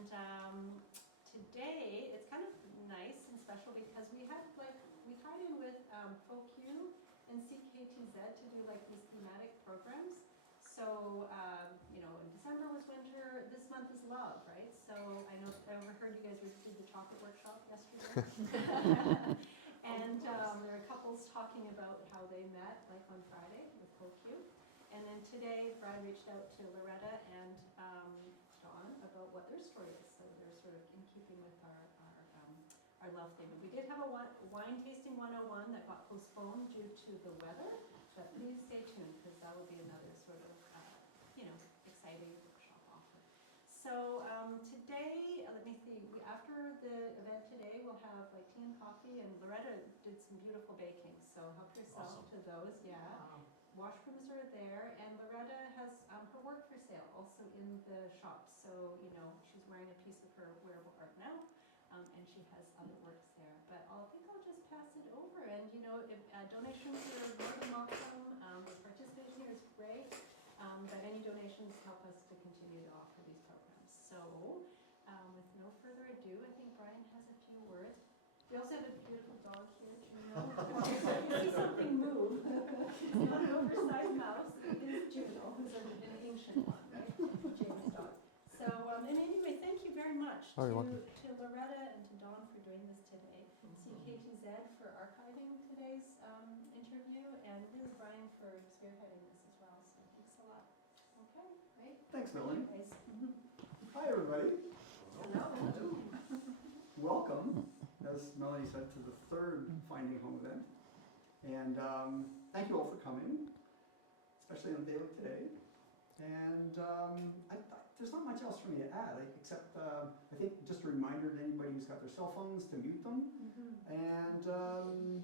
And today it's kind of nice and special because we tied in with FOQ and CKTZ to do like these thematic programs. So, in December was winter, this month is love, right? So I overheard you guys did the chocolate workshop yesterday. And there are couples talking about how they met, like on Friday with FOQ. And then today, Brian reached out to Loretta and Dawn about what their story is. So they're sort of in keeping with our love theme. We did have a wine tasting 101 that got postponed due to the weather, but please stay tuned because that will be another sort of, exciting workshop offer. So today, let me see, after the event today, we'll have like tea and coffee, and Loretta did some beautiful baking, so help yourself to those, yeah. Wow. Washrooms are there, and Loretta has her work for sale also in the shop. So, she's wearing a piece of her wearable art now, and she has other works there. But I think I'll just pass it over. And, if donations are more than welcome, the participation here is great, but any donations help us to continue to offer these programs. So, with no further ado, I think Brian has a few words. We also have a beautiful dog here, Juno. You see something move. It's not an oversized mouse. It is Juno, who's an ancient one, right? James' dog. So, and anyway, thank you very much to Loretta and to Dawn for doing this today, CKTZ for archiving today's interview, and really Brian for spearheading this as well. So thanks a lot. Okay, great. Thanks, Melanie. Mm-hmm. Hi, everybody. Hello. Welcome, as Melanie said, to the third Finding Home event. And thank you all for coming, especially on a day like today. And there's not much else for me to add, except I think just a reminder to anybody who's got their cell phones to mute them. Mm-hmm. And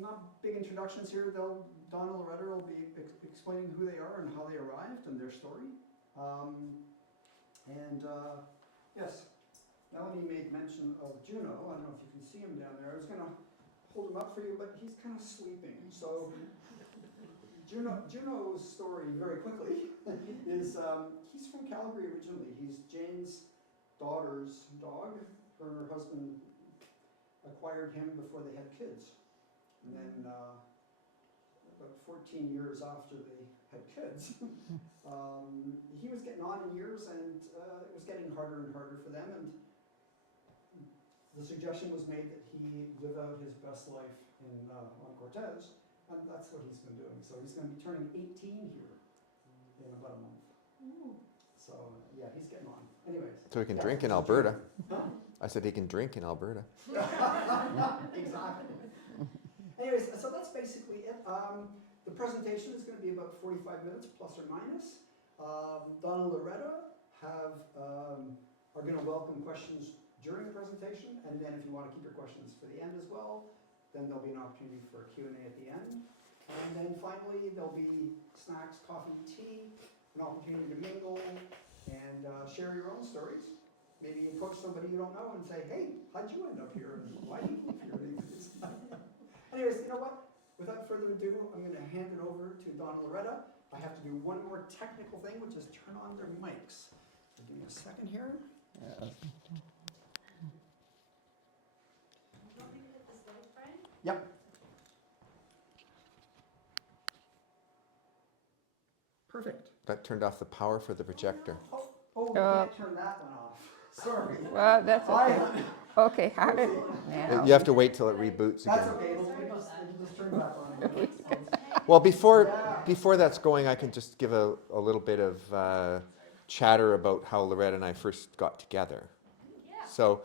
not big introductions here. Dawn and Loretta will be explaining who they are and how they arrived and their story. Yes, Melanie made mention of Juno. I don't know if you can see him down there. I was going to hold him up for you, but he's kind of sleeping. So Juno's story, very quickly, is he's from Calgary originally. He's Jane's daughter's dog. Her and her husband acquired him before they had kids. And then about 14 years after they had kids, he was getting on in years, and it was getting harder and harder for them. And the suggestion was made that he live out his best life on Cortes, and that's what he's been doing. So he's going to be turning 18 here in about a month. Ooh. So yeah, he's getting on. Anyways. So he can drink in Alberta. Huh? I said he can drink in Alberta. Exactly. Anyways, so that's basically it. The presentation is going to be about 45 minutes, plus or minus. Dawn and Loretta are going to welcome questions during the presentation, and then if you want to keep your questions for the end as well, then there'll be an opportunity for a Q&A at the end. And then finally, there'll be snacks, coffee, tea, an opportunity to mingle and share your own stories. Maybe approach somebody you don't know and say, hey, how'd you end up here? And why do you live here? Anyways, you know what? Without further ado, I'm going to hand it over to Dawn and Loretta. I have to do one more technical thing, which is turn on their mics. So give me a second here. You want me to hit this light, Brian? Yep. Perfect. That turned off the power for the projector. We can't turn that one off. Sorry. Well, that's okay. Okay, how did... You have to wait till it reboots again. That's okay. It'll just turn back on. Well, before that's going, I can just give a little bit of chatter about how Loretta and I first got together. Yeah. So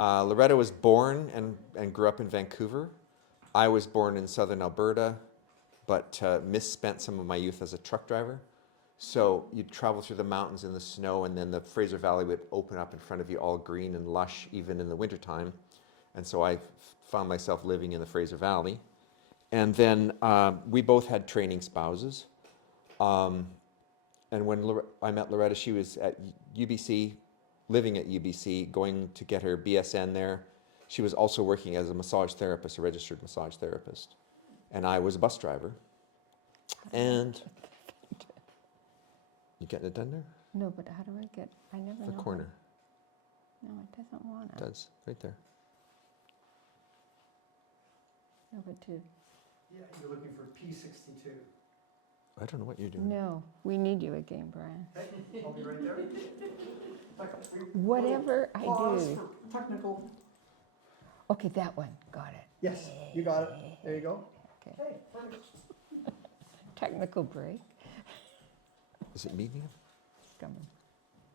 Loretta was born and grew up in Vancouver. I was born in southern Alberta, but misspent some of my youth as a truck driver. So you'd travel through the mountains in the snow, and then the Fraser Valley would open up in front of you, all green and lush, even in the wintertime. And so I found myself living in the Fraser Valley. And then we both had training spouses. And when I met Loretta, she was at UBC, living at UBC, going to get her BSN there. She was also working as a massage therapist, a registered massage therapist. And I was a bus driver. And you getting it done there? No, but how do I get, I never know. The corner. No, it doesn't want It to. does, right there. No, but to, Yeah, you're looking for P62. I don't know what you're doing. no, we need you again, Brian. Hey, I'll be right there. Whatever I Pause do. for technical. Okay, that one, got it. Yes, you got it. There you go. Okay, Hey, perfect. technical break. Is it medium? Come on,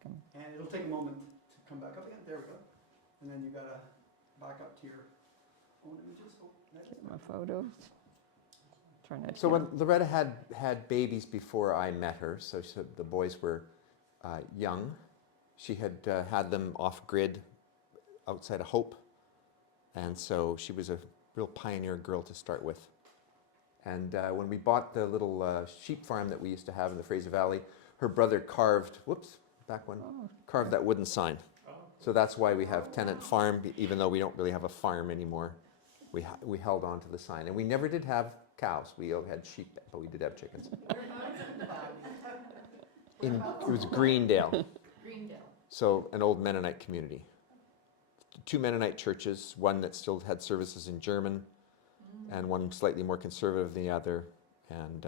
come on. And it'll take a moment to come back up again. There we go. And then you gotta back up to your own images. Oh, there it is. Get my photos. Try not to So get when Loretta had babies before I met her, so the boys were young, she had had them off grid outside of Hope, and so she was a real pioneer girl to start with. And when we bought the little sheep farm that we used to have in the Fraser Valley, her brother carved, carved that wooden sign. So that's why we have Tennant Farm, even though we don't really have a farm anymore. We held on to the sign, and we never did have cows. We had sheep, but we did have chickens. It was Greendale, Greendale. so an old Mennonite community. 2 Mennonite churches, one that still had services in German, and one slightly more conservative than the other. And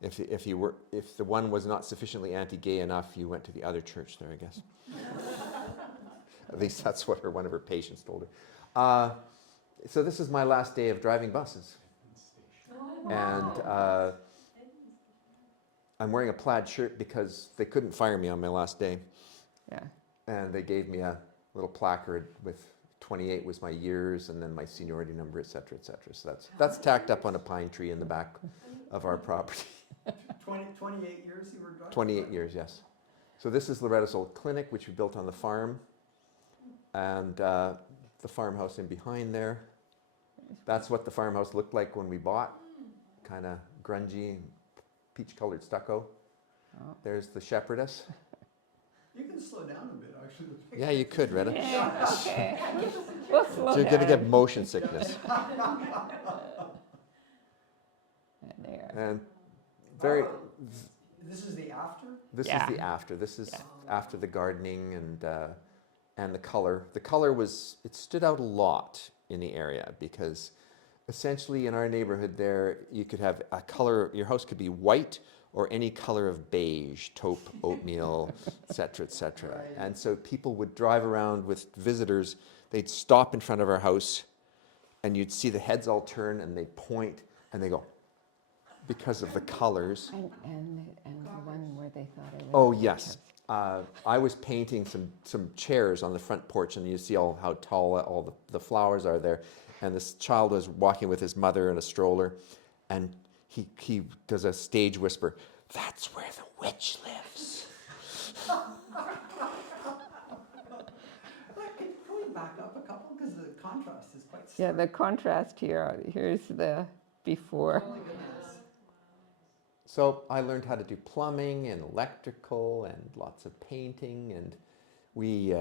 if the one was not sufficiently anti-gay enough, you went to the other church there, I guess. At least that's what one of her patients told her. So this is my last day of driving buses. And I'm wearing a plaid shirt because they couldn't fire me on my last day. Yeah. And they gave me a little placard with 28 was my years, and then my seniority number, et cetera, et cetera. So that's tacked up on a pine tree in the back of our property. 28 years you were driving? 28 years, yes. So this is Loretta's old clinic, which we built on the farm. And the farmhouse in behind there. That's what the farmhouse looked like when we bought. Kind of grungy, peach-colored stucco. Oh. There's the shepherdess. You can slow down a bit, actually. Yeah, you could, Retta. Yeah, okay. We'll slow So you're going to down. get motion sickness. There. And very, This is the after? this Yeah. is the after. This is Yeah. after the gardening and the color. The color it stood out a lot in the area because essentially in our neighborhood there, you could have a color, your house could be white or any color of beige, taupe, oatmeal, et cetera, et cetera. Right. And so people would drive around with visitors, they'd stop in front of our house and you'd see the heads all turn and they point and they go, because of the colors. And the one where they thought I was. Oh, yes. I was painting some chairs on the front porch, and you see how tall all the flowers are there. And this child was walking with his mother in a stroller, and he does a stage whisper, "That's where the witch lives." Can we back up a couple? Because the contrast is quite Yeah, stark. the contrast here, here's the before. Oh my goodness. So I learned how to do plumbing and electrical and lots of painting, and we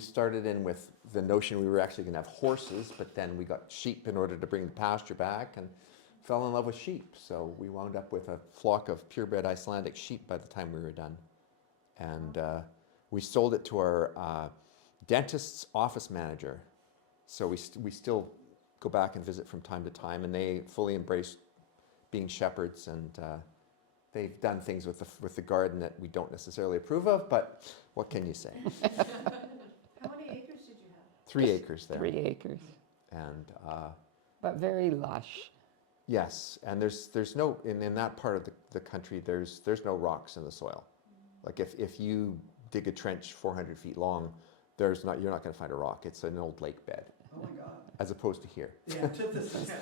started in with the notion we were actually going to have horses, but then we got sheep in order to bring the pasture back and fell in love with sheep. So we wound up with a flock of purebred Icelandic sheep by the time we were done. And we sold it to our dentist's office manager. So we still go back and visit from time to time, and they fully embrace being shepherds, and they've done things with the garden that we don't necessarily approve of, but what can you say? How many acres did you have? 3 acres there. 3 acres, And but very lush. yes, and there's no, in that part of the country, there's no rocks in the soil. Like if you dig a trench 400 feet long, you're not going to find a rock. It's an old lake bed, Oh my God. as opposed to here. The antithesis.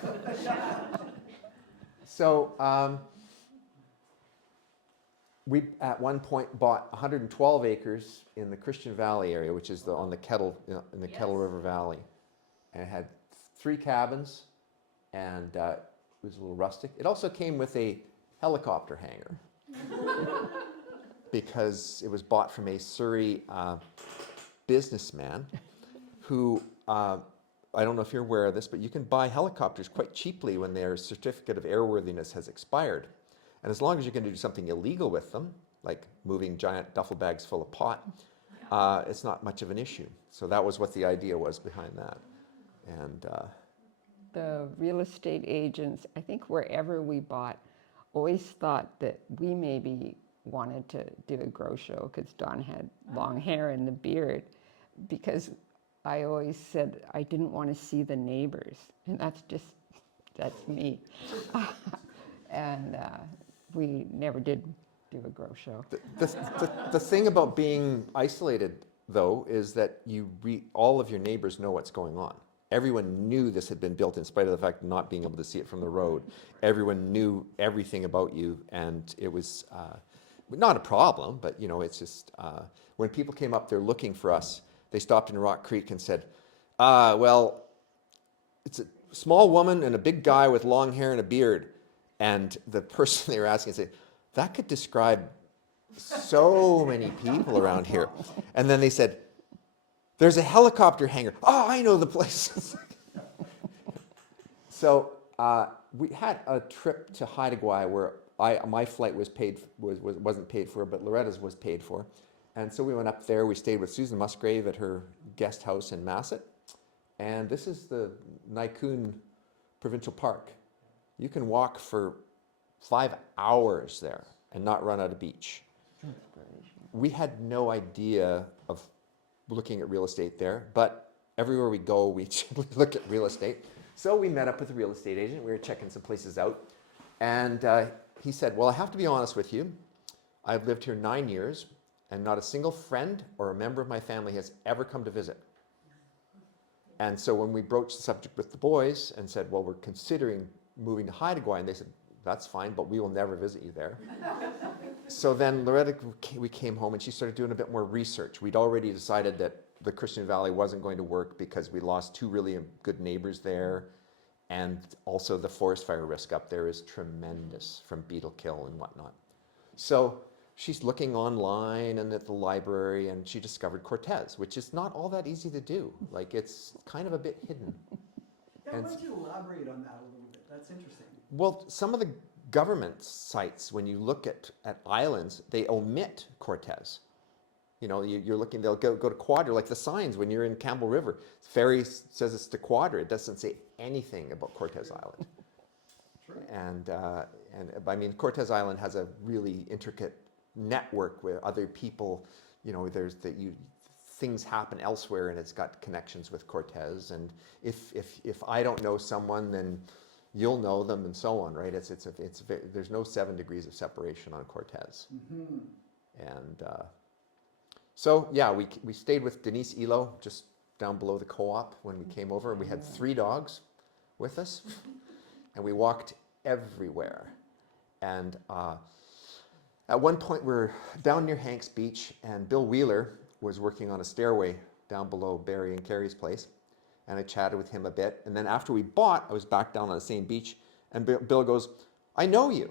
So we at one point bought 112 acres in the Christian Valley area, which is on the Kettle, in the Kettle Yes. River Valley, and it had 3 cabins, and it was a little rustic. It also came with a helicopter hangar because it was bought from a Surrey businessman who. I don't know if you're aware of this, but you can buy helicopters quite cheaply when their certificate of airworthiness has expired. And as long as you can do something illegal with them, like moving giant duffel bags full of pot, it's not much of an issue. So that was what the idea was behind that. And The real estate agents, I think wherever we bought, always thought that we maybe wanted to do a grow show because Don had long hair and the beard, because I always said I didn't want to see the neighbors, and that's me. And we never did do a grow show. the thing about being isolated, though, is that all of your neighbors know what's going on. Everyone knew this had been built in spite of the fact of not being able to see it from the road. Everyone knew everything about you, and it was not a problem, but it's just when people came up there looking for us, they stopped in Rock Creek and said, well, it's a small woman and a big guy with long hair and a beard. And the person they were asking said, that could describe so many people around here. And then they said, there's a helicopter hangar. Oh, I know the place. So we had a trip to Haida Gwaii where my flight wasn't paid for, but Loretta's was paid for. And so we went up there. We stayed with Susan Musgrave at her guest house in Masset. And this is the Naikun Provincial Park. You can walk for 5 hours there and not run out of beach. We had no idea of looking at real estate there, but everywhere we go, we look at real estate. So we met up with a real estate agent. We were checking some places out. And he said, well, I have to be honest with you. I've lived here 9 years, and not a single friend or a member of my family has ever come to visit. And so when we broached the subject with the boys and said, well, we're considering moving to Haida Gwaii, and they said, that's fine, but we will never visit you there. So then Loretta, we came home and she started doing a bit more research. We'd already decided that the Christian Valley wasn't going to work because we lost 2 really good neighbors there. And also the forest fire risk up there is tremendous from beetle kill and whatnot. So she's looking online and at the library, and she discovered Cortes, which is not all that easy to do. Like, it's kind of a bit hidden. Yeah, why don't you elaborate on that a little bit? That's interesting. Well, some of the government sites, when you look at islands, they omit Cortes. You're looking, they'll go to Quadra, like the signs when you're in Campbell River. Ferry says it's to Quadra. It doesn't say anything about Cortes Island. True. And I mean, Cortes Island has a really intricate network where other people, things happen elsewhere, and it's got connections with Cortes. And if I don't know someone, then you'll know them, and so on, right? There's no 7 degrees of separation on Cortes. Mm-hmm. And so yeah, we stayed with Denise Elo just down below the co-op when we came over. We had 3 dogs with us, and we walked everywhere. And at one point we're down near Hanks Beach, and Bill Wheeler was working on a stairway down below Barry and Carrie's place. And I chatted with him a bit. And then after we bought, I was back down on the same beach, and Bill goes, I know you.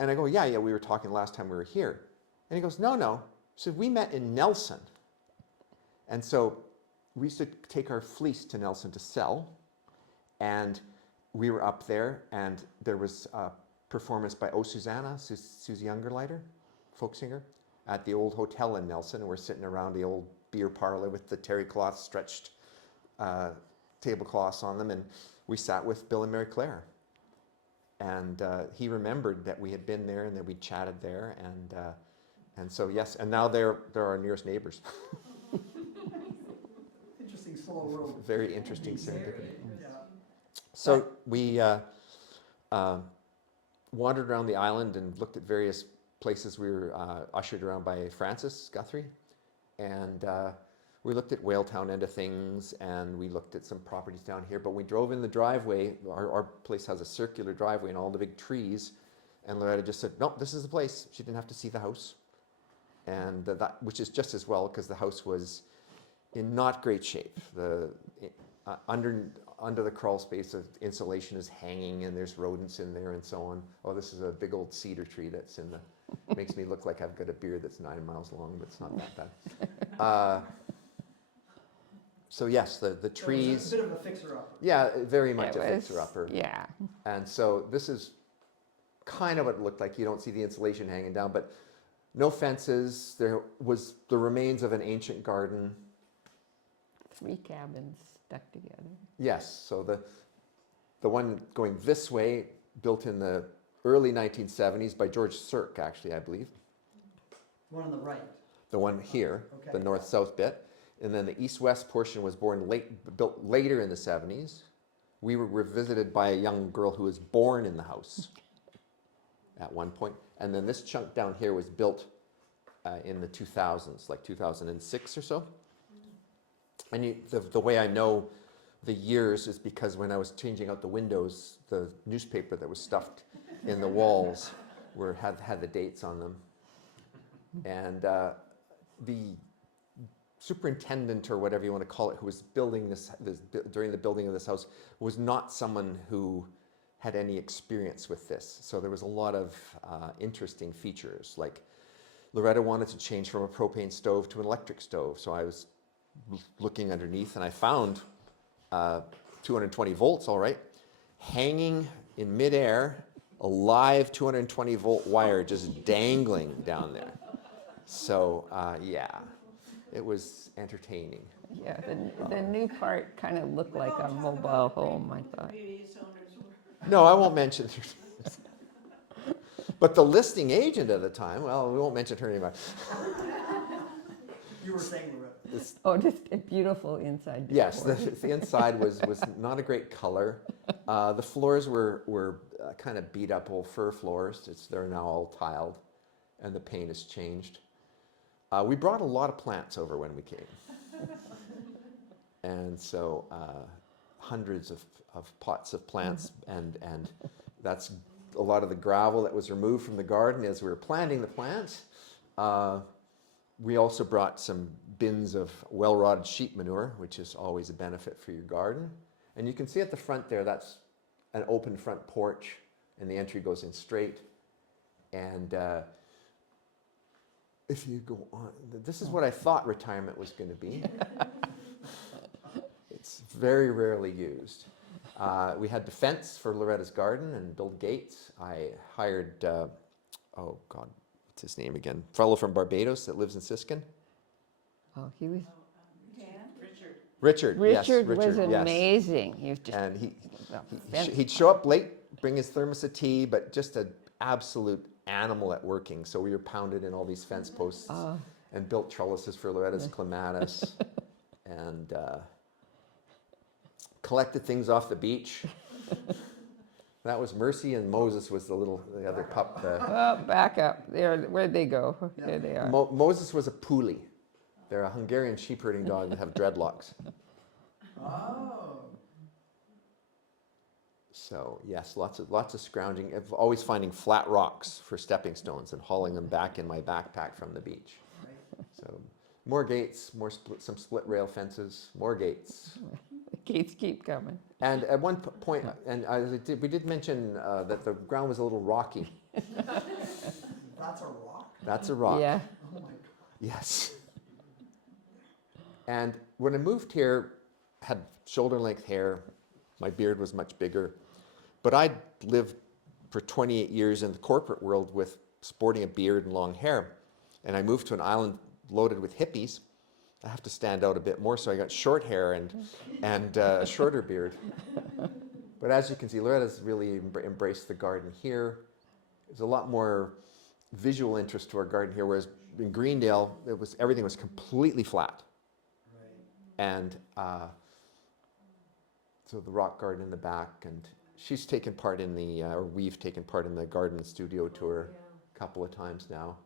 And I go, yeah, we were talking last time we were here. And he goes, no. So we met in Nelson. And so we used to take our fleece to Nelson to sell. And we were up there, and there was a performance by O Susanna, Susie Ungerleider, folk singer, at the old hotel in Nelson. And we're sitting around the old beer parlor with the terry cloth stretched tablecloths on them, and we sat with Bill and Mary Claire. And he remembered that we had been there and that we chatted there, and so yes, and now they're our nearest neighbors. Interesting small world. Very interesting serendipity. Yeah. So we wandered around the island and looked at various places. We were ushered around by Francis Guthrie, and we looked at Whaletown end of things, and we looked at some properties down here. But we drove in the driveway. Our place has a circular driveway and all the big trees. And Loretta just said, nope, this is the place. She didn't have to see the house. And which is just as well, because the house was in not great shape. Under the crawl space of insulation is hanging, and there's rodents in there and so on. Oh, this is a big old cedar tree that's in the, makes me look like I've got a beard that's 9 miles long, but it's not that bad. So yes, the trees. So it was a bit of a fixer-upper. Yeah, very much a fixer-upper. Yeah. And so this is kind of what it looked like. You don't see the insulation hanging down, but No fences. There was the remains of an ancient garden. 3 cabins stuck together. Yes, so the one going this way, built in the early 1970s by George Cirque, actually, I believe. One on the right. The one here, Okay. the north-south bit. And then the east-west portion was built later in the 70s. We were visited by a young girl who was born in the house at one point. And then this chunk down here was built in the 2000s, like 2006 or so. And the way I know the years is because when I was changing out the windows, the newspaper that was stuffed in the walls had the dates on them. And the superintendent, or whatever you want to call it, who was building this during the building of this house, was not someone who had any experience with this. So there was a lot of interesting features. Like Loretta wanted to change from a propane stove to an electric stove. So I was looking underneath and I found 220 volts, all right, hanging in midair, a live 220 volt wire just dangling down there. So yeah, it was entertaining. Yeah, the new part kind of looked like a mobile home, I thought. No, I won't mention her. But the listing agent at the time, well, we won't mention her anymore. You were saying, Loretta. Oh, just a beautiful inside decor. Yes, the inside was not a great color. The floors were kind of beat up old fir floors. They're now all tiled, and the paint has changed. We brought a lot of plants over when we came. And so hundreds of pots of plants, and that's a lot of the gravel that was removed from the garden as we were planting the plants. We also brought some bins of well-rotted sheep manure, which is always a benefit for your garden. And you can see at the front there, that's an open front porch, and the entry goes in straight. And if you go on, this is what I thought retirement was going to be. It's very rarely used. We had to fence for Loretta's garden and build gates. I hired, oh God, what's his name again? Fellow from Barbados that lives in Siskin. Oh, he was. Richard, yes, Richard was yes. amazing. He was just. And fence. he'd show up late, bring his thermos of tea, but just an absolute animal at working. So we were pounded in all these fence posts and built trellises for Loretta's clematis and collected things off the beach. That was Mercy, and Moses was the other pup. Oh, back up. Where'd they go? There they are. Moses was a puli. They're a Hungarian sheep herding dog that have dreadlocks. Oh. So yes, lots of scrounging. Of always finding flat rocks for stepping stones and hauling them back in my backpack from the beach. So more gates, some split rail fences, more gates. The gates keep coming. And at one point, and we did mention that the ground was a little rocky. That's a rock? That's a rock. Yeah. Oh my God. Yes. And when I moved here, had shoulder-length hair. My beard was much bigger. But I'd lived for 28 years in the corporate world with sporting a beard and long hair. And I moved to an island loaded with hippies. I have to stand out a bit more, so I got short hair and a shorter beard. But as you can see, Loretta's really embraced the garden here. There's a lot more visual interest to our garden here, whereas in Greendale, everything was completely flat. And so the rock garden in the back, and she's taken part in or we've taken part in the garden studio tour a couple of times now.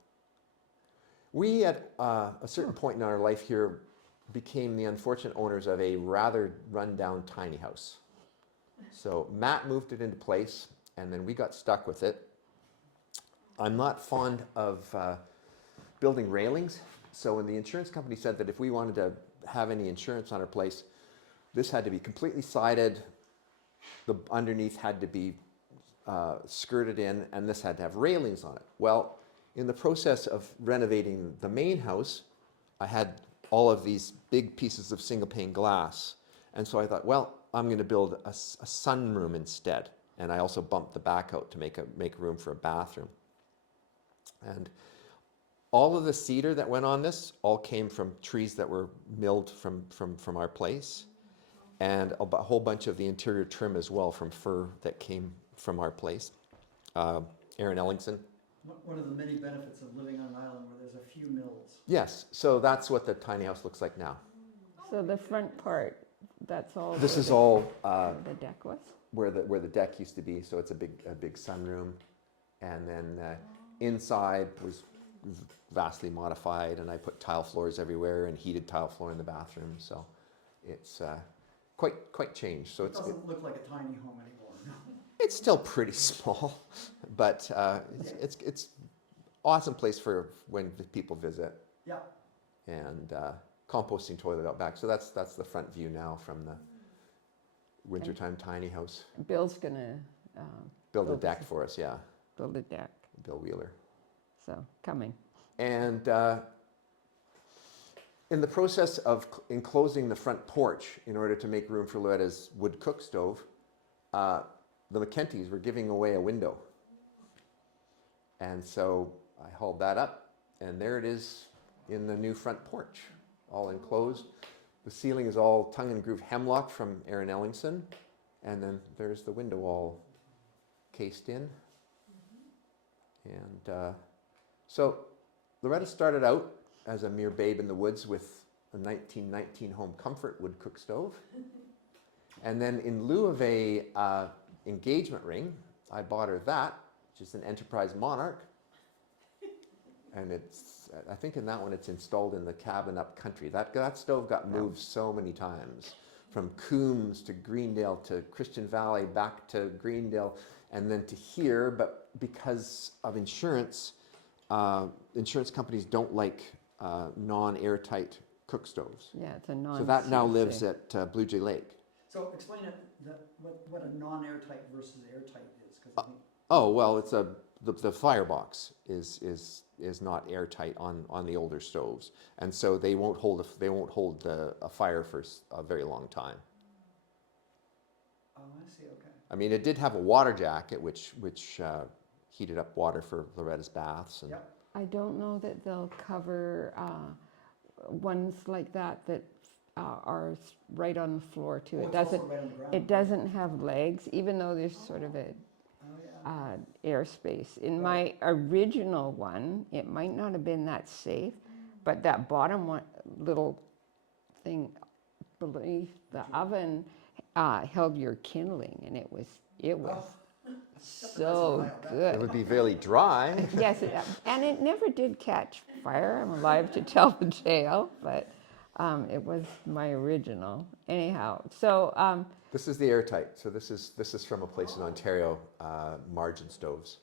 We, at a certain point in our life here, became the unfortunate owners of a rather run-down tiny house. So Matt moved it into place, and then we got stuck with it. I'm not fond of building railings, so when the insurance company said that if we wanted to have any insurance on our place, this had to be completely sided, the underneath had to be skirted in, and this had to have railings on it. Well, in the process of renovating the main house, I had all of these big pieces of single pane glass. And so I thought, well, I'm going to build a sunroom instead. And I also bumped the back out to make room for a bathroom. And all of the cedar that went on this all came from trees that were milled from our place, and a whole bunch of the interior trim as well from fir that came from our place. Aaron Ellingson. One of the many benefits of living on an island where there's a few mills. Yes, so that's what the tiny house looks like now. So the front part, that's all. This where is the- all The deck was? where the deck used to be, so it's a big sunroom, and then inside was vastly modified, and I put tile floors everywhere and heated tile floor in the bathroom, so it's quite changed. So It doesn't look like a tiny home anymore. it's still pretty small, but it's awesome place for when people visit, Yeah. and composting toilet out back. So that's the front view now from the wintertime tiny house. Bill's gonna Build a Build deck for us, yeah. build a deck, Bill Wheeler. so coming. And in the process of enclosing the front porch in order to make room for Loretta's wood cook stove, the McKenties were giving away a window. And so I hauled that up, and there it is in the new front porch, all enclosed. The ceiling is all tongue and groove hemlock from Aaron Ellingson, and then there's the window all cased in. And so Loretta started out as a mere babe in the woods with a 1919 Home Comfort wood cook stove. And then in lieu of a engagement ring, I bought her that, which is an Enterprise Monarch. And I think in that one it's installed in the cabin up country. That stove got moved so many times, from Coombs to Greendale to Christian Valley, back to Greendale, and then to here. But because of insurance, insurance companies don't like non-airtight cook stoves. Yeah, it's a non. So that now lives at Blue Jay Lake. So explain what a non-airtight versus airtight is, because I think Oh well, it's the firebox is not airtight on the older stoves, and so they won't hold a fire for a very long time. oh, I see. Okay. I mean, it did have a water jacket, which heated up water for Loretta's baths. And Yep. I don't know that they'll cover ones like that are right on the floor too. Oh, It it's doesn't. also right on the ground. It doesn't have legs, even though there's sort of a Oh, yeah. airspace. In my original one, it might not have been that safe, but that bottom one, little thing beneath the oven held your kindling, and it was so it good. would be very dry. Yes, and it never did catch fire. I'm alive to tell the tale, but it was my original. Anyhow, so This is the airtight. So this is from a place in Ontario, Margin Stoves,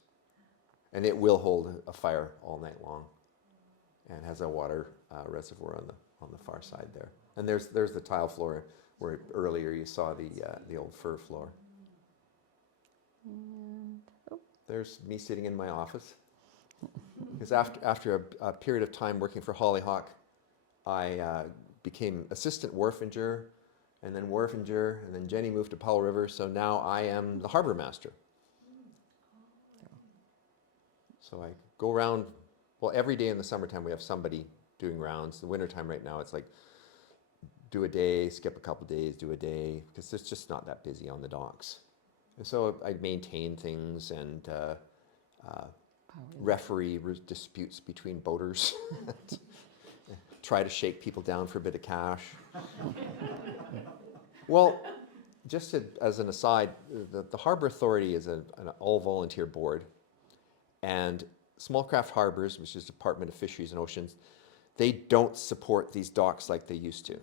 and it will hold a fire all night long, and has a water reservoir on the far side there. And there's the tile floor where earlier you saw the old fir floor. There's me sitting in my office. Because after a period of time working for Hollyhock, I became assistant wharfinger, and then wharfinger, and then Jenny moved to Powell River, so now I am the harbor master. So I go around, well, every day in the summertime we have somebody doing rounds. The wintertime right now it's like do a day, skip a couple days, do a day, because it's just not that busy on the docks. And so I maintain things and referee disputes between boaters. Try to shake people down for a bit of cash. Well, just as an aside, the Harbor Authority is an all-volunteer board, and Small Craft Harbors, which is Department of Fisheries and Oceans, they don't support these docks like they used to.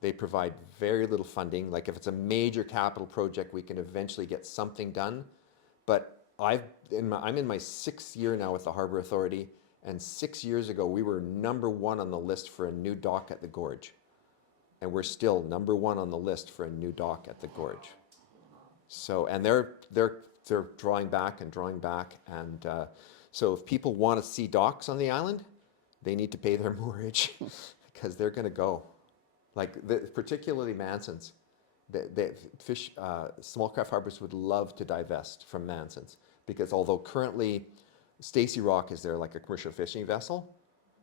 They provide very little funding. Like if it's a major capital project, we can eventually get something done. But I'm in my 6th year now with the Harbor Authority, and 6 years ago we were #1 on the list for a new dock at the Gorge, and we're still #1 on the list for a new dock at the Gorge. So, and they're drawing back, and so if people want to see docks on the island, they need to pay their moorage because they're going to go. Like particularly Manson's, small craft harbors would love to divest from Manson's, because although currently Stacy Rock is there like a commercial fishing vessel,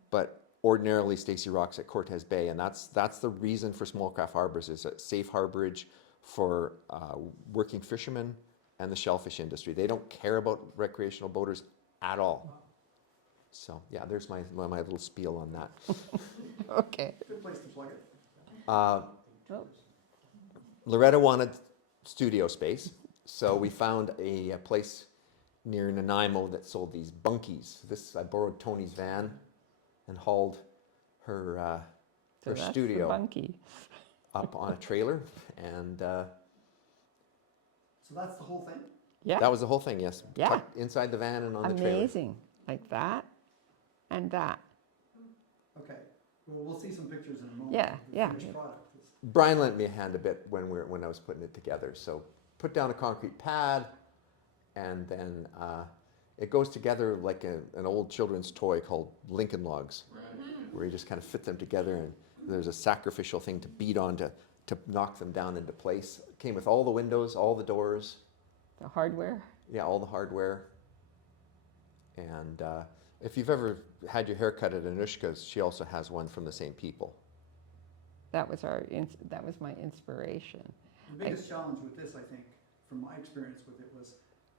but ordinarily Stacy Rock's at Cortes Bay, and that's the reason for small craft harbors, is a safe harborage for working fishermen and the shellfish industry. They don't care about recreational boaters at all. So yeah, there's my little spiel on that. Okay. Good place to plug it. Oh, Loretta wanted studio space, so we found a place near Nanaimo that sold these bunkies. I borrowed Tony's van and hauled her so that's the studio bunkie. up on a trailer, and So that's the whole thing? Yeah. that was the whole thing. Yes, Yeah. tucked inside the van and on the trailer. Amazing. Like that and that. Okay. Well, we'll see some pictures in a moment. Yeah, of the yeah. finished product. Brian lent me a hand a bit when I was putting it together. So put down a concrete pad, and then it goes together like an old children's toy called Lincoln Logs, where you just kind of fit them together, and there's a sacrificial thing to beat on to knock them down into place. It came with all the windows, all the doors, The hardware. yeah, all the hardware. And if you've ever had your hair cut at Anushka's, she also has one from the same people. That was my inspiration. The biggest challenge with this, I think, from my experience with it, was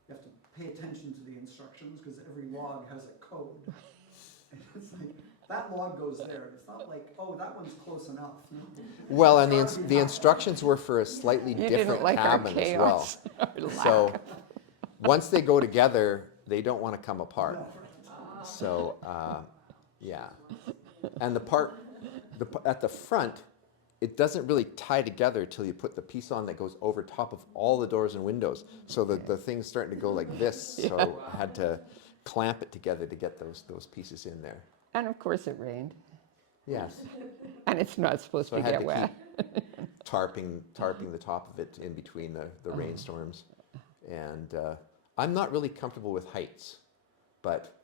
you have to pay attention to the instructions because every log has a code. And it's like, that log goes there. It's not like, oh, that one's close enough. Well, and It's gotta be the that. instructions were for a slightly You different didn't like our cabin as well. chaos. Our lack So of- once they go together, they don't want to come apart. No. So yeah, and at the front, it doesn't really tie together till you put the piece on that goes over top of all the doors and windows. So the thing's starting to go like this. So I had to clamp it together to get those pieces in there. And of course it rained. Yes. And it's not supposed So to I had get to wet. keep tarping the top of it in between the rainstorms. And I'm not really comfortable with heights, but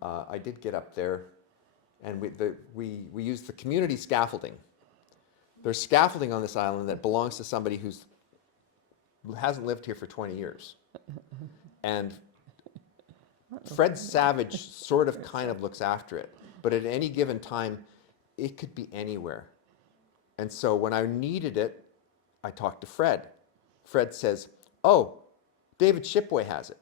I did get up there, and we used the community scaffolding. There's scaffolding on this island that belongs to somebody who hasn't lived here for 20 years. And Fred Savage sort of kind of looks after it, but at any given time, it could be anywhere. And so when I needed it, I talked to Fred. Fred says, oh, David Shipway has it.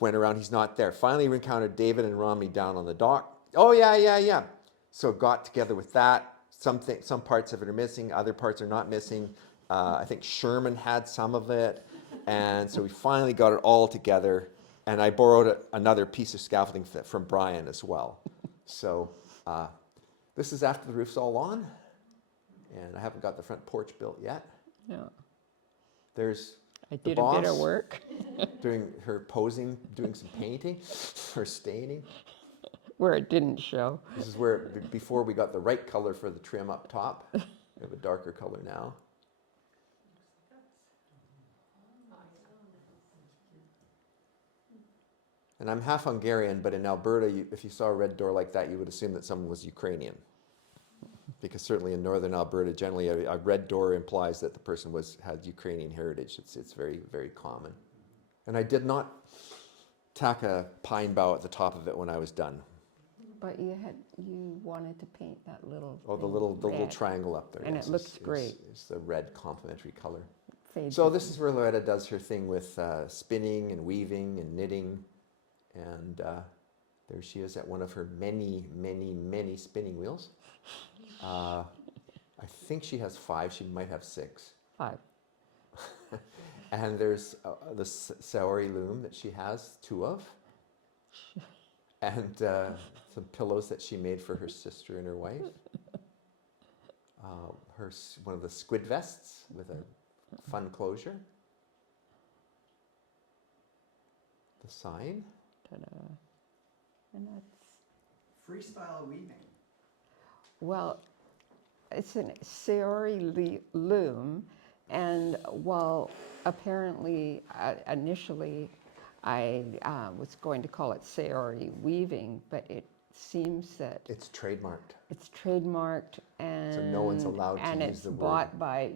Went around, he's not there. Finally we encountered David and Romney down on the dock. Oh, yeah. So got together with that. Some parts of it are missing, other parts are not missing. I think Sherman had some of it. And so we finally got it all together. And I borrowed another piece of scaffolding from Brian as well. So this is after the roof's all on. And I haven't got the front porch built yet. No. There's I the did a bit boss of work doing her posing, doing some painting or staining. where it didn't show. This is where, before we got the right color for the trim up top, we have a darker color now. And I'm half Hungarian, but in Alberta, if you saw a red door like that, you would assume that someone was Ukrainian. Because certainly in northern Alberta, generally a red door implies that the person had Ukrainian heritage. It's very, very common. And I did not tack a pine bough at the top of it when I was done. But you wanted to paint that little. Oh, the thing little red. triangle up there. And yes, it looks great. It's the red complementary color. Fades So with this is where Loretta does her thing with spinning and weaving and knitting. And there she is at one of her many, many, many spinning wheels. I think she has 5. She might have 6. 5. And there's the Saori loom that she has 2 of. And some pillows that she made for her sister and her wife. One of the squid vests with a fun closure. The sign. Ta-da. And that's, Freestyle weaving. well, it's an Saori loom, and while apparently initially I was going to call it Saori weaving, but it seems that It's trademarked. it's trademarked and So no one's allowed to and use it's the word. bought by,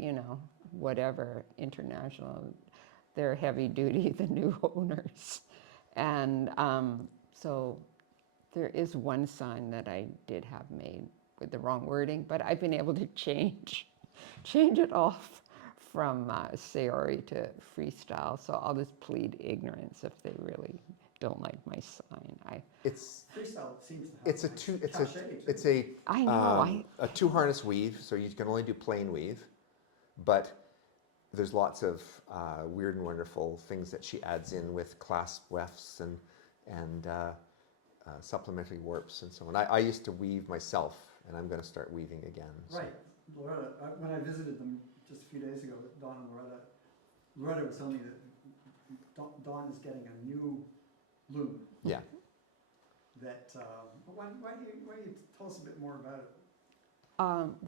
whatever international, they're heavy duty, the new owners. And so There is one sign that I did have made with the wrong wording, but I've been able to change it off from Sayori to freestyle. So I'll just plead ignorance if they really don't like my sign. It's Freestyle seems to have it's a like two cachet, it's a I know. a two harness weave, so you can only do plain weave, but there's lots of weird and wonderful things that she adds in with clasp wefts and supplementary warps and so on. I used to weave myself, and I'm going to start weaving again. So. Right. Loretta, when I visited them just a few days ago with Dawn and Loretta was telling me that Dawn is getting a new loom. Yeah. That, why don't you tell us a bit more about it?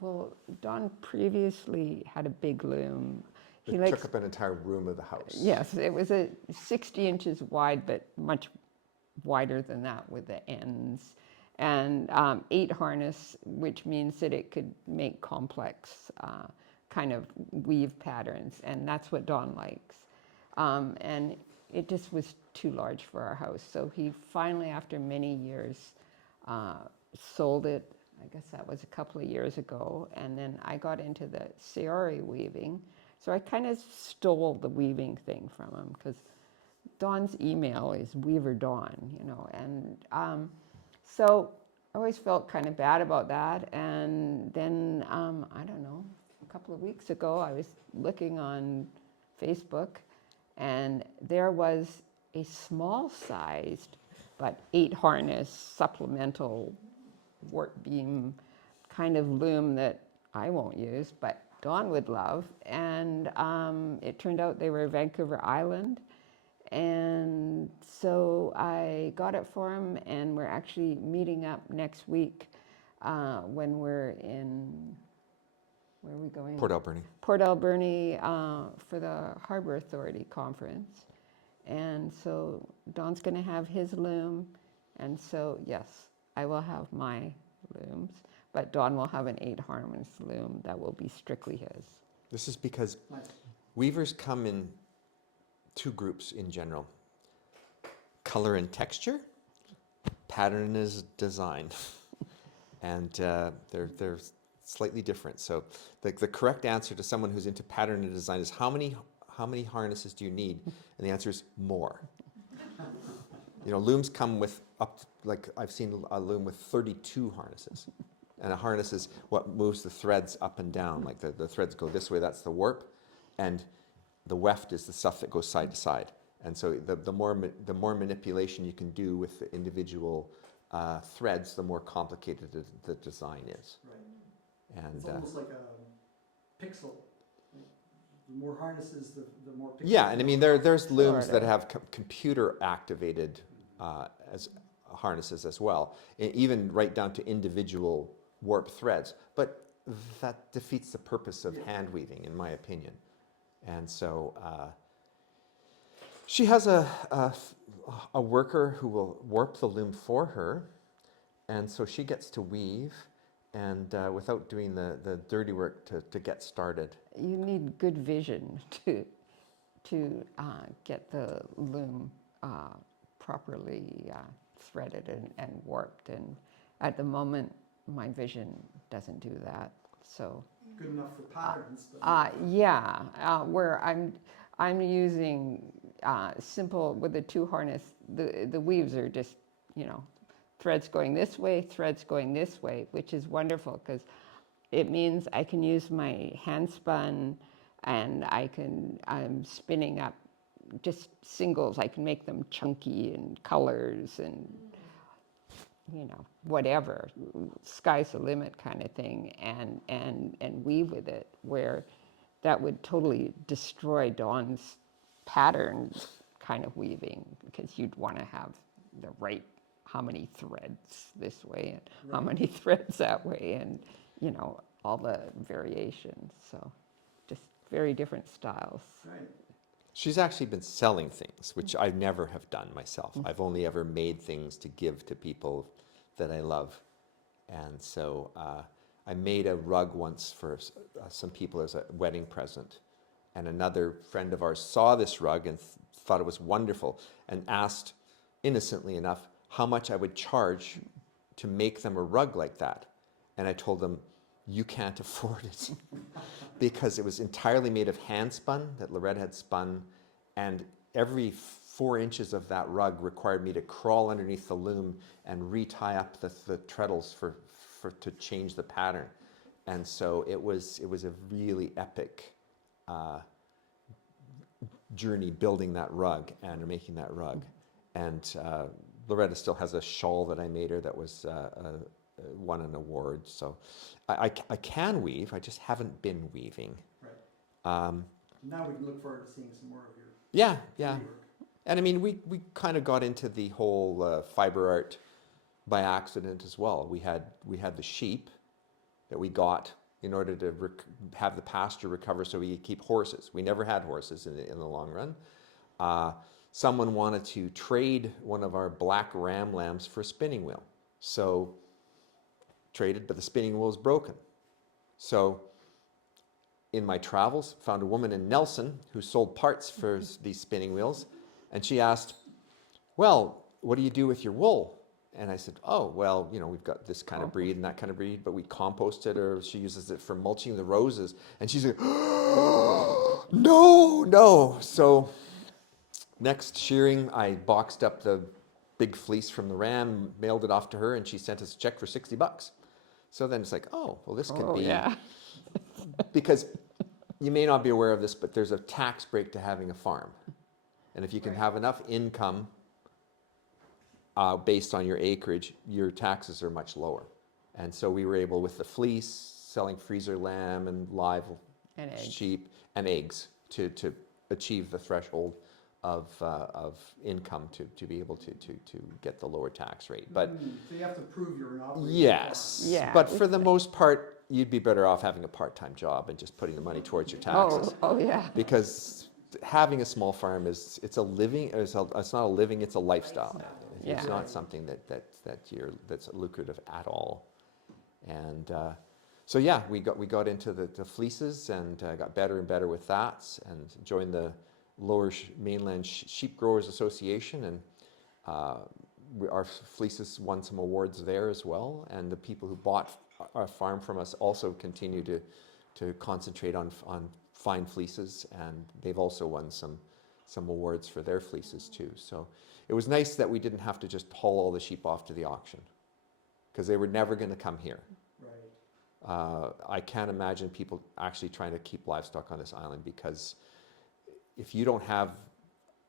Well, Don previously had a big loom. It took up an entire room of the house. Yes, it was 60 inches wide, but much wider than that with the ends. And 8 harness, which means that it could make complex kind of weave patterns, and that's what Don likes. And it just was too large for our house. So he finally, after many years, sold it. I guess that was a couple of years ago. And then I got into the Sayori weaving. So I kind of stole the weaving thing from him, because Dawn's email is Weaver Dawn, you know. And so I always felt kind of bad about that. And then, I don't know, a couple of weeks ago, I was looking on Facebook, and there was a small-sized but 8 harness supplemental warp beam kind of loom that I won't use, but Dawn would love. And it turned out they were Vancouver Island. And so I got it for him, and we're actually meeting up next week when we're in, where are we going? Port Alberni. Port Alberni for the Harbor Authority Conference. And so Don's going to have his loom, and so yes, I will have my looms, but Don will have an 8 harness loom that will be strictly his. This is because weavers come in 2 groups in general: color and texture, pattern is design, and they're slightly different. So the correct answer to someone who's into pattern and design is how many harnesses do you need? And the answer is more. You know, looms come with like I've seen a loom with 32 harnesses. And a harness is what moves the threads up and down. Like the threads go this way, that's the warp. And the weft is the stuff that goes side to side. And so the more manipulation you can do with the individual threads, the more complicated the design is. Right. And it's almost like a pixel. The more harnesses, the more pixels. yeah, and I mean there's looms Sort that of. have computer activated as harnesses as well, even right down to individual warp threads. But that defeats the purpose of hand weaving, in my opinion. And so she has a worker who will warp the loom for her, and so she gets to weave, and without doing the dirty work to get started. You need good vision to get the loom properly threaded and warped. And at the moment, my vision doesn't do that. So Good enough for patterns. But where I'm using simple with the 2 harness. The weaves are just, you know, threads going this way, threads going this way, which is wonderful because it means I can use my hand spun, and I'm spinning up just singles. I can make them chunky and colors and, you know, whatever, sky's the limit kind of thing, and weave with it, where that would totally destroy Dawn's pattern kind of weaving, because you'd want to have the right, how many threads this way and how many threads that way, and, you know, all the variations. So just very different styles. right. She's actually been selling things, which I never have done myself. I've only ever made things to give to people that I love. And so I made a rug once for some people as a wedding present. And another friend of ours saw this rug and thought it was wonderful and asked, innocently enough, how much I would charge to make them a rug like that. And I told them, you can't afford it because it was entirely made of hand spun that Loretta had spun, and every 4 inches of that rug required me to crawl underneath the loom and retie up the treadles to change the pattern. And so it was a really epic journey building that rug and making that rug. And Loretta still has a shawl that I made her that was won an award. So I can weave, I just haven't been weaving. Right. Now we can look forward to seeing some more of your Yeah. work. And I mean, we kind of got into the whole fiber art by accident as well. We had the sheep that we got in order to have the pasture recover so we could keep horses. We never had horses in the long run. Someone wanted to trade one of our black ram lambs for a spinning wheel. So traded, but the spinning wheel was broken. So in my travels, found a woman in Nelson who sold parts for these spinning wheels. And she asked, well, what do you do with your wool? And I said, oh, well, we've got this kind of breed and that kind of breed, but we compost it, or she uses it for mulching the roses. And she's like, oh, no. So next shearing, I boxed up the big fleece from the ram, mailed it off to her, and she sent us a check for $60. So then it's like, oh, well, this could be, yeah. because you may not be aware of this, but there's a tax break to having a farm. And if you can have enough income based on your acreage, your taxes are much lower. And so we were able, with the fleece, selling freezer lamb and live And eggs. sheep and eggs, to achieve the threshold of income to be able to get the lower tax rate. But So you have to prove you're an operator. yes, Yeah. but for the most part, you'd be better off having a part-time job and just putting the money towards your taxes. Oh, yeah. Because having a small farm it's a living. It's not a living. It's a lifestyle. It's Yeah. not something that's lucrative at all. And so yeah, we got into the fleeces and got better and better with that, and joined the Lower Mainland Sheep Growers Association, and our fleeces won some awards there as well. And the people who bought our farm from us also continue to concentrate on fine fleeces, and they've also won some awards for their fleeces too. So it was nice that we didn't have to just haul all the sheep off to the auction, because they were never going to come here. Right. I can't imagine people actually trying to keep livestock on this island, because if you don't have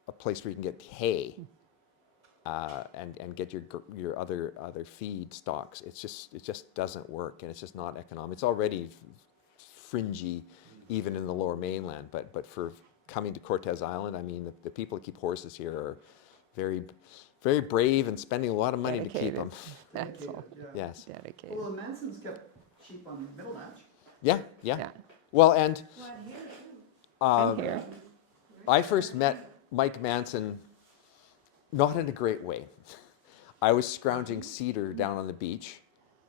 a place where you can get hay and get your other feed stocks, it just doesn't work, and it's just not economic. It's already fringy even in the Lower Mainland, but for coming to Cortes Island, I mean, the people who keep horses here are very, very brave and spending a lot of money to keep them. That's all. Yeah. Yes. Dedicated. Well, the Mansons kept sheep on Middle Natch. Yeah. Yeah. Well, and And here. I first met Mike Manson not in a great way. I was scrounging cedar down on the beach,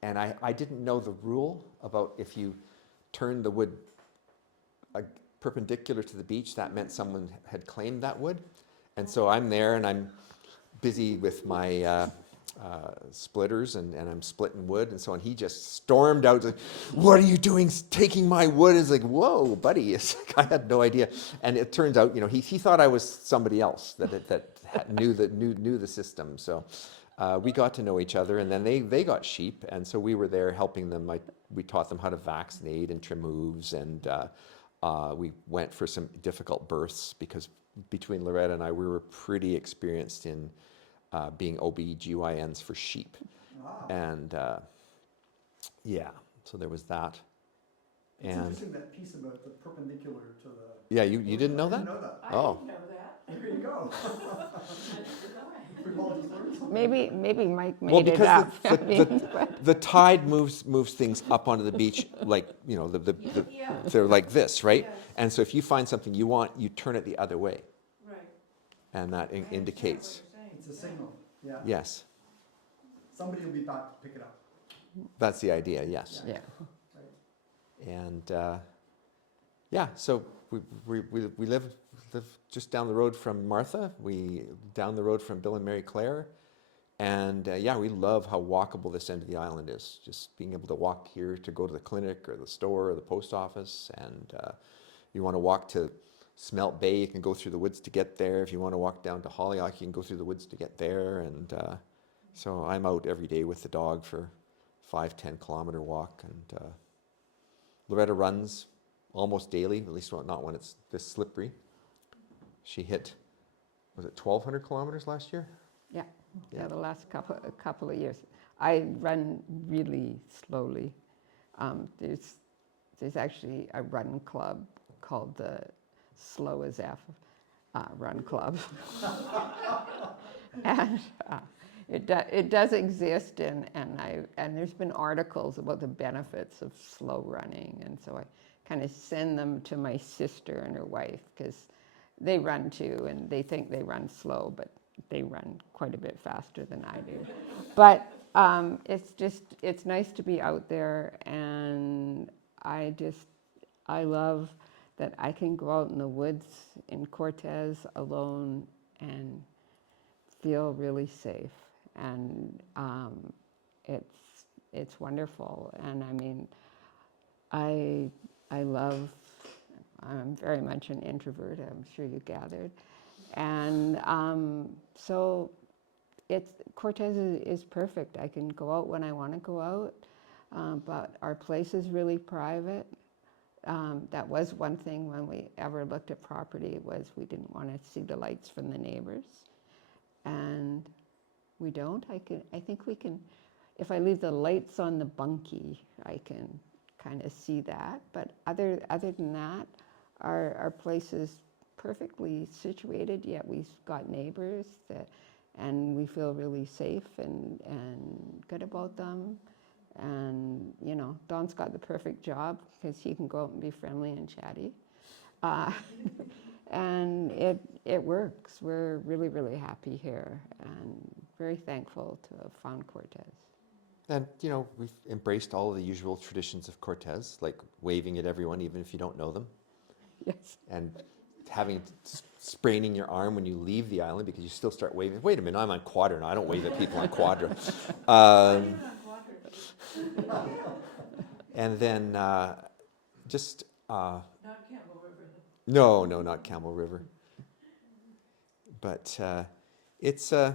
and I didn't know the rule about if you turned the wood perpendicular to the beach, that meant someone had claimed that wood. And so I'm there, and I'm busy with my splitters, and I'm splitting wood, and so on. He just stormed out, like, what are you doing taking my wood? It's like, whoa, buddy. It's like, I had no idea. And it turns out, he thought I was somebody else that knew the system. So we got to know each other, and then they got sheep, and so we were there helping them. We taught them how to vaccinate and trim hooves, and we went for some difficult births, because between Loretta and I, we were pretty experienced in being OB-GYNs for sheep. Wow. And yeah, so there was that. It's And interesting, that piece about the perpendicular to the... yeah, you didn't know I that? didn't know that. Oh, There you go. We've all just learned something. Maybe Mike well, made it because up. I mean, the tide moves things up onto the beach, like, they're like this, right? Yes. And so if you find something you want, you turn it the other way, Right. and that indicates, It's a signal, yeah. yes, Somebody will be back to pick it up. that's the idea, yes. yeah. And yeah, so we live just down the road from Martha. We down the road from Bill and Mary Claire. And yeah, we love how walkable this end of the island is. Just being able to walk here to go to the clinic or the store or the post office. And you want to walk to Smelt Bay, you can go through the woods to get there. If you want to walk down to Hollyock, you can go through the woods to get there. And so I'm out every day with the dog for 5-10 kilometer walk. And Loretta runs almost daily, at least not when it's this slippery. She hit, was it 1,200 kilometers last year? Yeah, the last couple of years. I run really slowly. There's actually a run club called the Slow as F Run Club. And it does exist, and there's been articles about the benefits of slow running, and so I kind of send them to my sister and her wife, because they run too, and they think they run slow, but they run quite a bit faster than I do. But it's nice to be out there, and I love that I can go out in the woods in Cortes alone and feel really safe, and it's wonderful. And I mean, I'm very much an introvert, I'm sure you gathered. And so Cortes is perfect. I can go out when I want to go out, but our place is really private. That was one thing when we ever looked at property, was we didn't want to see the lights from the neighbors. And we don't. I think we can, if I leave the lights on the bunkie, I can kind of see that. But other than that, our place is perfectly situated, yet we've got neighbors and we feel really safe and good about them. And, you know, Don's got the perfect job because he can go out and be friendly and chatty. And it works. We're really, really happy here and very thankful to have found Cortes. And, you know, we've embraced all of the usual traditions of Cortes, like waving at everyone, even if you don't know them. Yes. And spraining your arm when you leave the island because you still start waving. Wait a minute, I'm on Quadra now. I don't wave at people on Quadra. And then just... Not Campbell River. No, not Campbell River. But it's a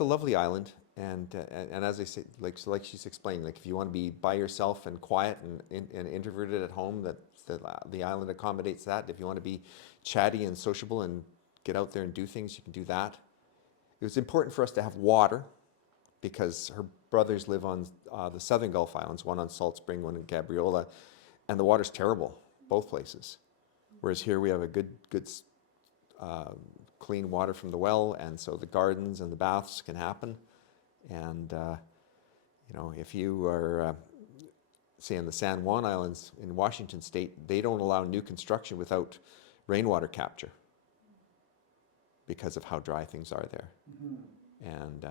lovely island. And as I say, like she's explaining, like if you want to be by yourself and quiet and introverted at home, that the island accommodates that. If you want to be chatty and sociable and get out there and do things, you can do that. It was important for us to have water because her brothers live on the Southern Gulf Islands, one on Salt Spring, one in Gabriola, and the water's terrible, both places. Whereas here we have a good clean water from the well, and so the gardens and the baths can happen. And, you know, if you are, say, in the San Juan Islands in Washington State, they don't allow new construction without rainwater capture because of how dry things are there. Mm-hmm. And,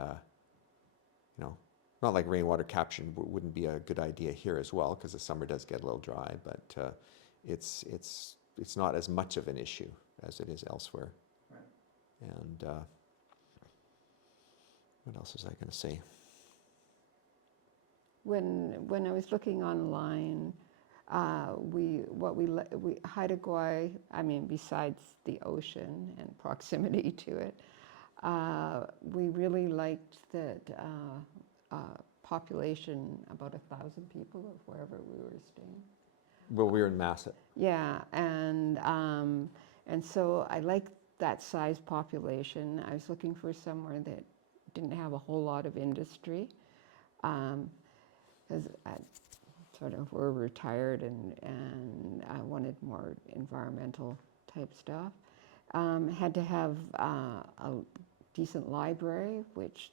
you know, not like rainwater capture wouldn't be a good idea here as well, because the summer does get a little dry, but it's not as much of an issue as it is elsewhere. Right. And what else was I going to say? When I was looking online, Haida Gwaii, I mean, besides the ocean and proximity to it, we really liked that population, about 1,000 people of wherever we were staying. Well, we were in Masset. Yeah, and so I liked that size population. I was looking for somewhere that didn't have a whole lot of industry, because we're retired and I wanted more environmental type stuff. Had to have a decent library, which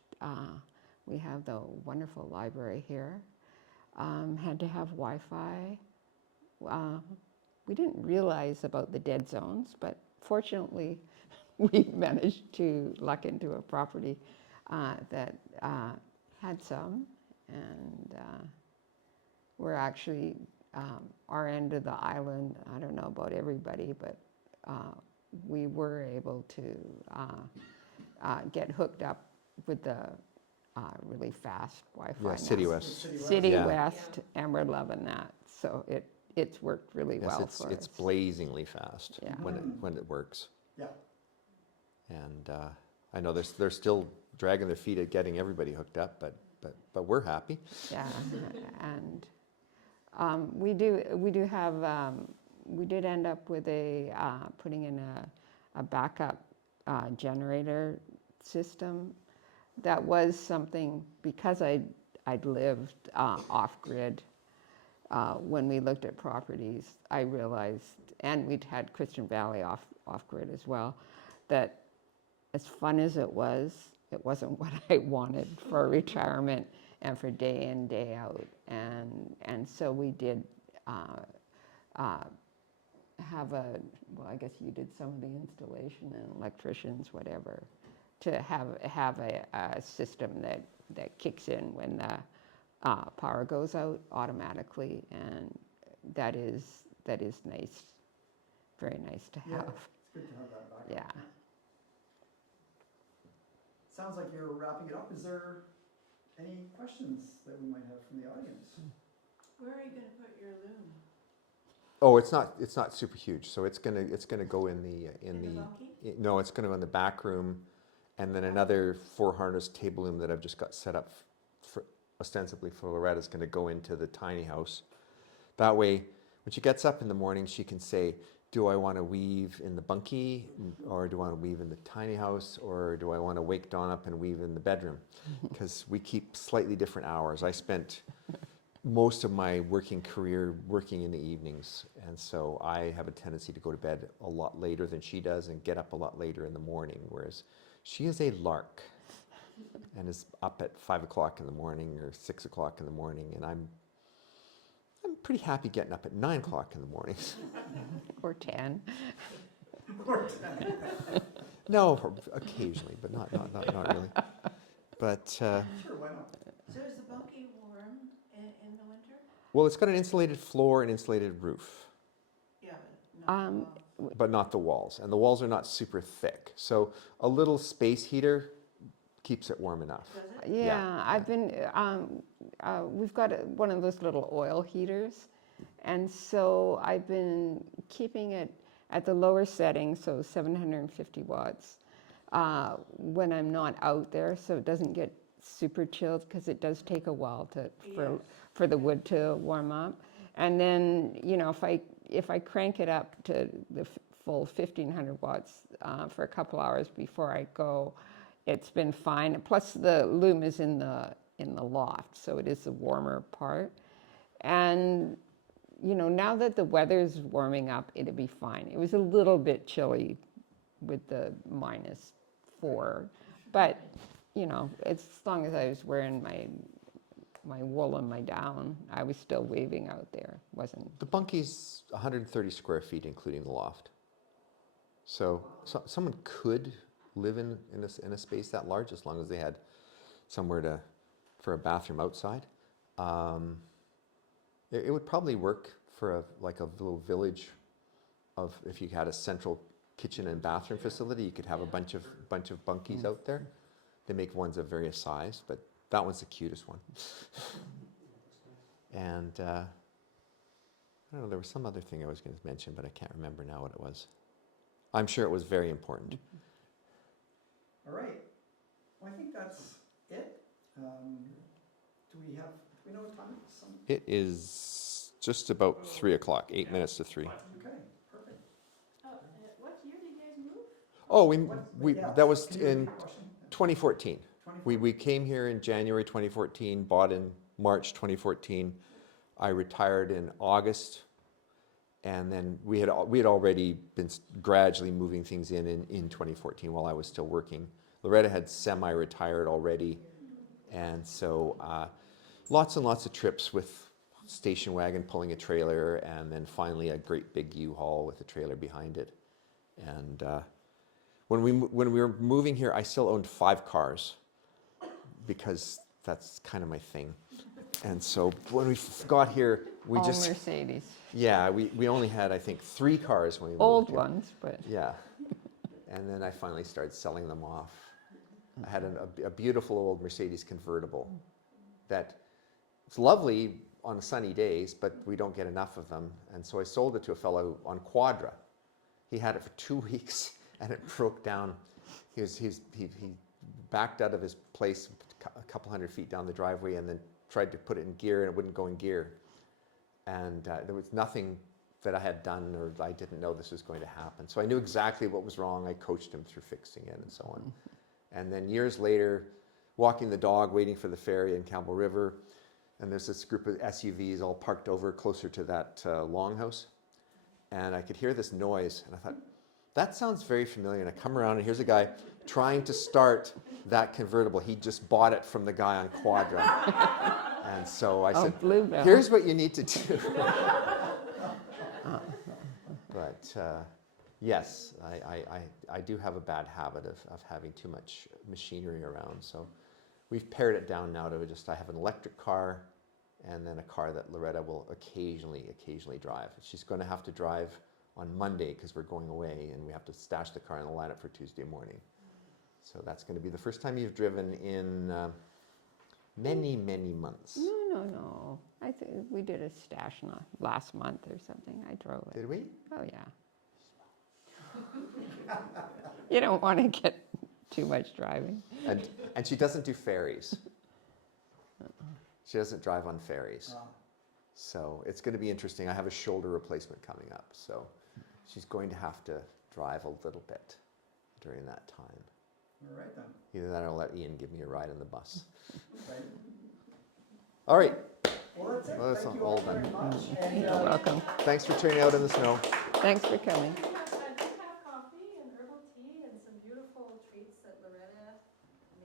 we have the wonderful library here. Had to have Wi-Fi. We didn't realize about the dead zones, but fortunately we managed to luck into a property that had some, and we're actually, our end of the island, I don't know about everybody, but we were able to get hooked up with the really fast Wi-Fi Yeah, now. City West. City Yeah. West, and we're loving that. So it's worked really Yes, well it's for it's us. blazingly fast Yeah. when it works. Yeah. And I know they're still dragging their feet at getting everybody hooked up, but we're happy. Yeah, and we did end up with putting in a backup generator system. That was something, because I'd lived off grid. When we looked at properties, I realized, and we'd had Christian Valley off grid as well, that as fun as it wasn't what I wanted for retirement and for day in, day out. And so we did have I guess you did some of the installation and electricians, whatever, to have a system that kicks in when the power goes out automatically, and that is nice, very nice to Yeah, have. it's good to have that backup. Yeah. Sounds like you're wrapping it up. Is there any questions that we might have from the audience? Where are you gonna put your loom? Oh, it's not super huge, so it's gonna go in the bunkie? no, it's gonna go in the back room, and then another 4 harness table loom that I've just got set up for ostensibly for Loretta is gonna go into the tiny house. That way, when she gets up in the morning, she can say, do I want to weave in the bunkie, or do I want to weave in the tiny house, or do I want to wake Dawn up and weave in the bedroom? Because we keep slightly different hours. I spent most of my working career working in the evenings, and so I have a tendency to go to bed a lot later than she does and get up a lot later in the morning, whereas she is a lark and is up at 5 o'clock in the morning or 6 o'clock in the morning, and I'm pretty happy getting up at 9 o'clock in the mornings. Or 10. No, occasionally, but not really. But Sure, why not? So is the bunkie warm in the winter? well, it's got an insulated floor and insulated roof, Yeah, but not Um, but not the walls, and the walls are not super thick. So a little space heater keeps it warm enough. does it? Yeah, I've been, we've got one of those little oil heaters. And so I've been keeping it at the lower setting, so 750 watts, when I'm not out there, so it doesn't get super chilled, because it does take a while for the wood to warm up. And then, you know, if I crank it up to the full 1500 watts for a couple hours before I go, it's been fine. Plus the loom is in the loft, so it is the warmer part. And you know, now that the weather's warming up, it'll be fine. It was a little bit chilly with the -4, but you know, as long as I was wearing my wool and my down, I was still waving out there. Wasn't The bunkie's 130 square feet, including the loft. So someone could live in a space that large, as long as they had somewhere for a bathroom outside. It would probably work for a little village of, if you had a central kitchen and bathroom facility, you could have a bunch of bunkies out there. They make ones of various size, but that one's the cutest one. And I don't know, there was some other thing I was going to mention, but I can't remember now what it was. I'm sure it was very important. All right. Well, I think that's it. Do we know what time it is? It is just about 3 o'clock, 8 minutes to 3. Okay, perfect. What year did you guys move? Oh, that was Can you in repeat the question? 2014. We came here in January 2014, bought in March 2014. I retired in August, and then we had already been gradually moving things in 2014 while I was still working. Loretta had semi-retired already, and so lots and lots of trips with station wagon pulling a trailer, and then finally a great big U-Haul with a trailer behind it. And when we were moving here, I still owned 5 cars, because that's kind of my thing. And so when we got here, we all just Mercedes. yeah, we only had, I think, 3 cars when we moved Old here. ones, but Yeah, and then I finally started selling them off. I had a beautiful old Mercedes convertible that it's lovely on sunny days, but we don't get enough of them. And so I sold it to a fellow on Quadra. He had it for 2 weeks and it broke down. He backed out of his place a couple hundred feet down the driveway and then tried to put it in gear and it wouldn't go in gear. And there was nothing that I had done or I didn't know this was going to happen. So I knew exactly what was wrong. I coached him through fixing it and so on. And then years later, walking the dog, waiting for the ferry in Campbell River, and there's this group of SUVs all parked over closer to that longhouse. And I could hear this noise, and I thought, that sounds very familiar. And I come around, and here's a guy trying to start that convertible. He just bought it from the guy on Quadra. And so I said, Bluebell. here's what you need to do. But yes, I do have a bad habit of having too much machinery around. So we've pared it down now to just, I have an electric car and then a car that Loretta will occasionally drive. She's going to have to drive on Monday because we're going away and we have to stash the car in the lineup for Tuesday morning. So that's going to be the first time you've driven in many, many months. No. I think we did a stash last month or something. I drove it. Did we? Oh, yeah. You don't want to get too much driving. And she doesn't do ferries. She doesn't drive on ferries. So it's going to be interesting. I have a shoulder replacement coming up. So she's going to have to drive a little bit during that time. All right then. Either that or I'll let Ian give me a ride on the bus. Right. All right. Well, that's it. Well, that's Thank you all all very done. much. And, You're welcome. Thanks for turning out in the snow. Thanks for coming. We have coffee and herbal tea and some beautiful treats that Loretta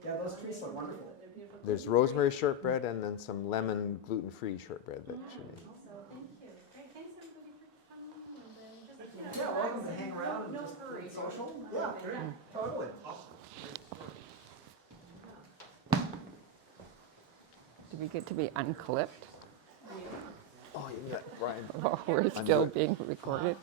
made. Yeah, those treats are wonderful. They're beautiful. There's rosemary shortbread and then some lemon gluten-free shortbread that she made. So thank you. Great, thanks everybody for coming and then just, Yeah, welcome to hang around and no just hurry. social. Yeah, great. Totally. Do we get to be unclipped? Oh, you got Brian. Oh, we're still being recorded.